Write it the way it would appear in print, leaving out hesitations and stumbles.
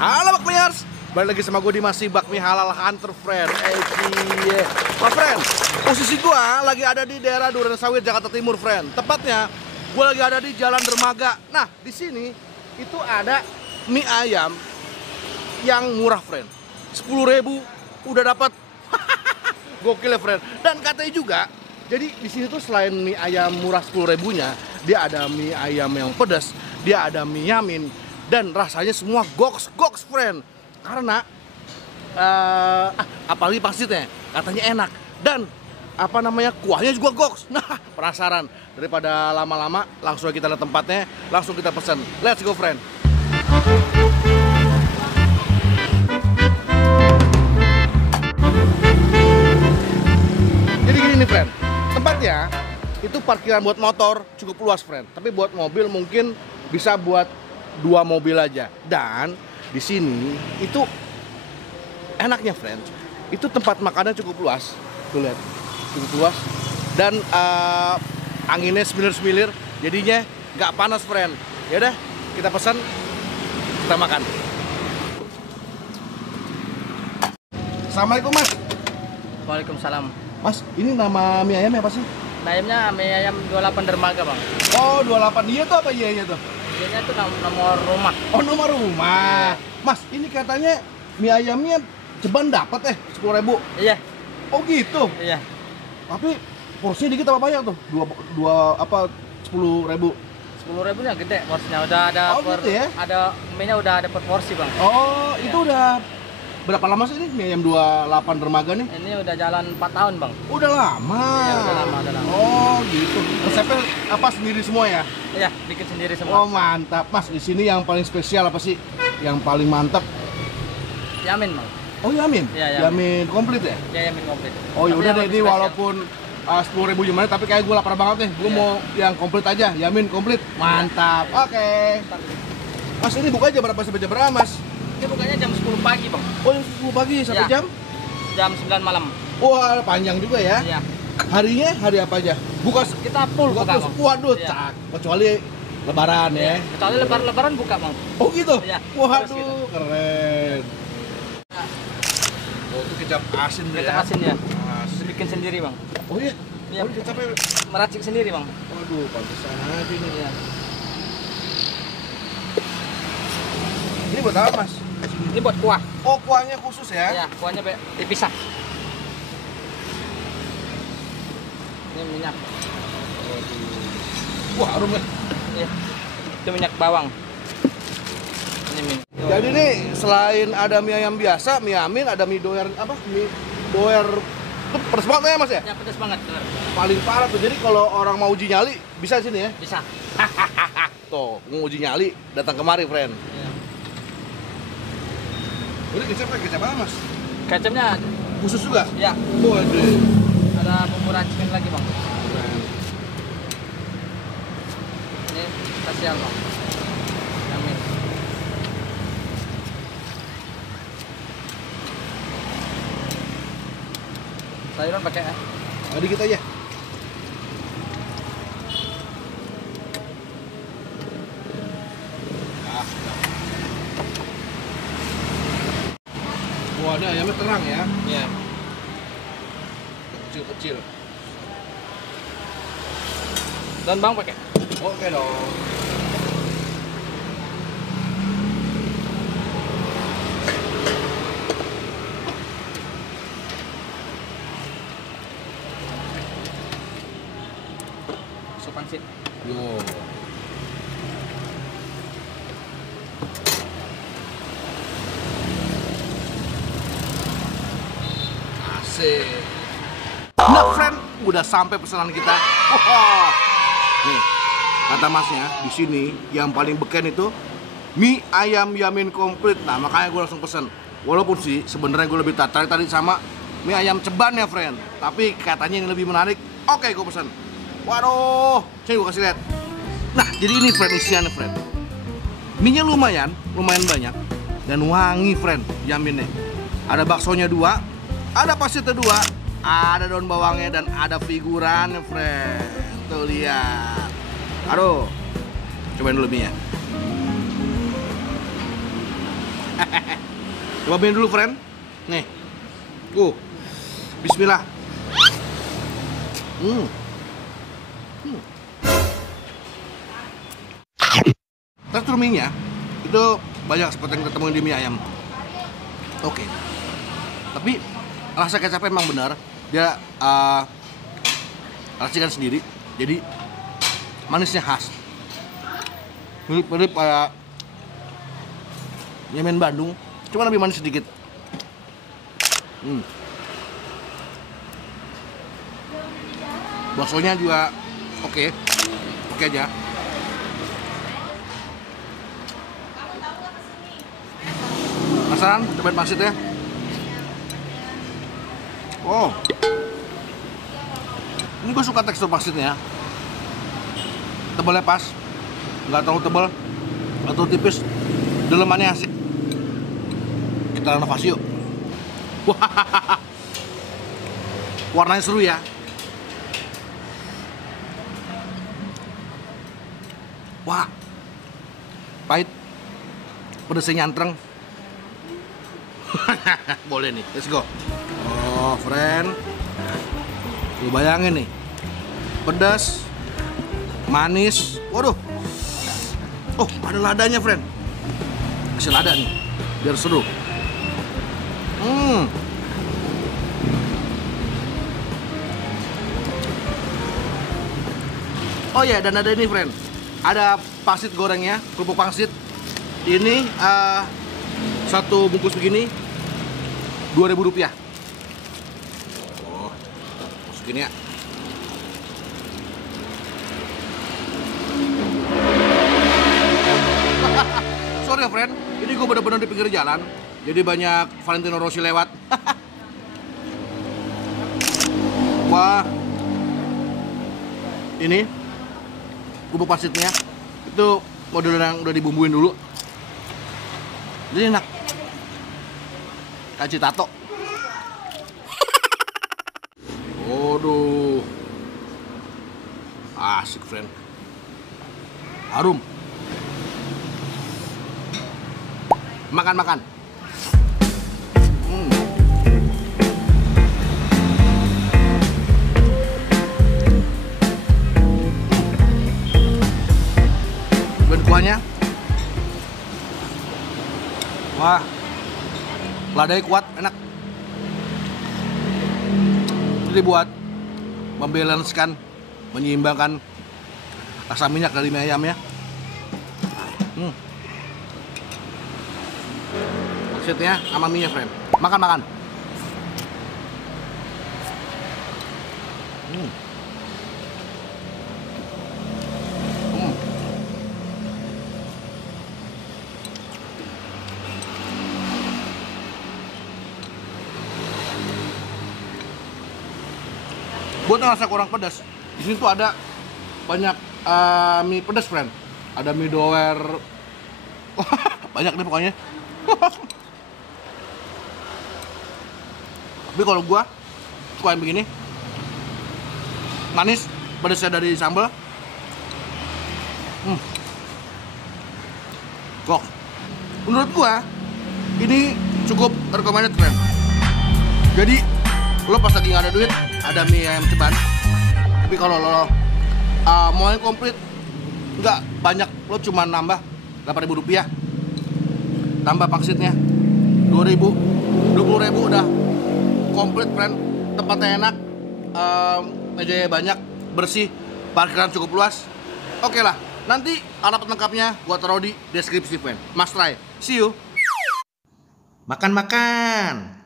Halo Bakmiers, balik lagi sama gue di masih Bakmi Halal Hunter, friend. Nah, friend, posisi gue lagi ada di daerah Duren Sawit, Jakarta Timur, friend. Tepatnya, gue lagi ada di Jalan Dermaga. Nah, di sini itu ada mie ayam yang murah, friend. 10.000 udah dapat. Gokil ya, friend. Dan katanya juga, jadi di sini tuh selain mie ayam murah 10.000-nya, dia ada mie ayam yang pedas, dia ada mie yamin, dan rasanya semua goks, friend. Karena apalagi pangsitnya katanya enak, dan kuahnya juga goks. Nah, penasaran? Daripada lama-lama, langsung kita lihat tempatnya, langsung kita pesan. Let's go, friend. Jadi gini nih, friend, tempatnya itu parkiran buat motor cukup luas, friend. Tapi buat mobil mungkin bisa buat 2 mobil aja. Dan di sini itu enaknya, friend, itu tempat makannya cukup luas. Tuh lihat, cukup luas. Dan anginnya semilir-semilir, jadinya nggak panas, friend. Ya udah, kita pesan, kita makan. Assalamualaikum, Mas. Waalaikumsalam. Mas, ini nama mie ayam apa sih? Ayamnya mie ayam 28 Dermaga, Bang. Oh, 28. Iya tuh apa iya tuh? Iyanya tuh nomor rumah. Oh, nomor rumah. Mas, ini katanya mie ayamnya ceban dapat 10.000. Iya. Oh gitu. Iya. Tapi porsinya dikit apa banyak tuh? 10.000. 10.000-nya gede porsinya. Udah ada gitu ya? ada mie-nya udah ada per porsi, Bang. Oh, Iya. itu udah berapa lama sih ini mie ayam 28 Dermaga nih? Ini udah jalan 4 tahun, Bang. Udah lama. Iya, udah lama. Oh, gitu. Resepnya apa sendiri semua ya? Iya, bikin sendiri semua. Oh, mantap. Mas, di sini yang paling spesial apa sih? Yang paling mantap? Yamin, Bang. Oh, yamin. Iya, yamin komplit ya? Ya, yamin komplit. Oh, Tapi yaudah yang deh, lebih ini spesial. walaupun 10.000 gimana, tapi kayak gue lapar banget nih. Gue Iya. mau yang komplit aja, yamin komplit. Mantap. Oke. Mas, ini buka aja berapa sampai jam berapa, Mas? Ini bukanya jam 10 pagi, Bang. Oh, jam 10 pagi sampai Iya. jam? Jam 9 malam. Wah, panjang juga ya. Iya. Harinya hari apa aja? Buka Kita full buka, Bang. waduh, Iya. cak. Kecuali lebaran ya. Kecuali lebaran buka, Bang. Oh gitu? Iya. Waduh, Terus gitu. keren. Nah, Oh, itu kecap asin deh kecap ya. asin ya. Asin. Bikin sendiri, Bang. Oh iya? Iya. Oh, kecapnya. Meracik sendiri, Bang. Waduh, pantesan aja ini. Iya. Ini buat apa, Mas? Ini buat kuah. Oh, kuahnya khusus ya? Ya, kuahnya dipisah. Ini minyak. Wah, harum ya. Iya. Itu minyak bawang. Ini minyak. Jadi nih, selain ada mie ayam biasa, mie yamin, ada mie doer apa? Mie doer itu pedes banget ya, Mas ya? Ya, pedas banget. Bener. Paling parah tuh. Jadi kalau orang mau uji nyali bisa sini ya. Bisa. Tuh, mau uji nyali datang kemari, friend. Iya. Ini kecap apa, Mas? Kecapnya Khusus juga? ya, Waduh. ada bumbu racikan lagi, Bang. Keren. Ini spesial, Bang. Yamin. Sayuran pakai ya? Ada kita aja. Wah, ini ayamnya terang ya. Iya. Kecil-kecil. Dan Bang pakai. Oke dong. Sup pangsit. Yo. Asik. Nah, friend, udah sampai pesanan kita. Nih, kata Masnya, di sini yang paling beken itu mie ayam yamin komplit. Nah, makanya gue langsung pesen. Walaupun sih sebenarnya gue lebih tertarik tadi sama mie ayam ceban ya, friend. Tapi katanya ini lebih menarik. Oke, gue pesen. Waduh, sini gue kasih lihat. Nah, jadi ini, friend, isiannya, friend. Mie-nya lumayan banyak dan wangi, friend, yaminnya. Ada baksonya 2, ada pasirnya 2, ada daun bawangnya, dan ada figurannya, friend. Tuh, lihat. Aduh, cobain dulu mie-nya. Cobain dulu, friend. Nih. Bismillah. Tekstur mie-nya itu banyak seperti yang kita temuin di mie ayam. Oke. Tapi rasa kecapnya emang benar. Dia racikan sendiri. Jadi manisnya khas. Mirip-mirip kayak nyemen Bandung, cuma lebih manis sedikit. Baksonya juga oke aja. Penasaran? Cobain pangsit ya. Oh, ini gue suka tekstur pangsitnya. Tebalnya pas, nggak terlalu tebal, nggak terlalu tipis. Dalemannya asik. Kita renovasi yuk. Warnanya seru ya. Wah, pahit, pedesnya nyantreng. Boleh nih, let's go. Oh, friend, lu bayangin nih, pedas, manis, waduh. Oh, ada ladanya, friend. Kasih lada nih, biar seru. Oh ya, dan ada ini, friend. Ada pangsit gorengnya, kerupuk pangsit. Ini satu bungkus begini Rp2.000. Oh, masukin ya. Sorry ya, friend, ini gue bener-bener di pinggir jalan, jadi banyak Valentino Rossi lewat. Wah, ini kerupuk pangsitnya itu model yang udah dibumbuin dulu, jadi enak kayak citato. Waduh, asik, friend, harum. Makan. Dan kuahnya, wah, ladanya kuat, enak. Jadi buat membalancekan, menyeimbangkan rasa minyak dari mie ayamnya. Maksudnya sama mie-nya, friend. Makan. Buat yang rasa kurang pedas, di sini tuh ada banyak mie pedas, friend. Ada mie doer, banyak nih pokoknya. Tapi kalau gua suka yang begini, manis, pedasnya dari sambal. Kok, menurut gua ini cukup recommended, friend. Jadi lo pas lagi nggak ada duit, ada mie ayam ceban. Tapi kalau lo mau yang komplit, nggak banyak, lo cuma nambah Rp8.000, tambah pangsitnya 2.000, 20.000 udah komplit, friend. Tempatnya enak, mejanya banyak, bersih, parkiran cukup luas. Oke lah, nanti alamat lengkapnya gua taruh di deskripsi, friend. Must try. See you. Makan.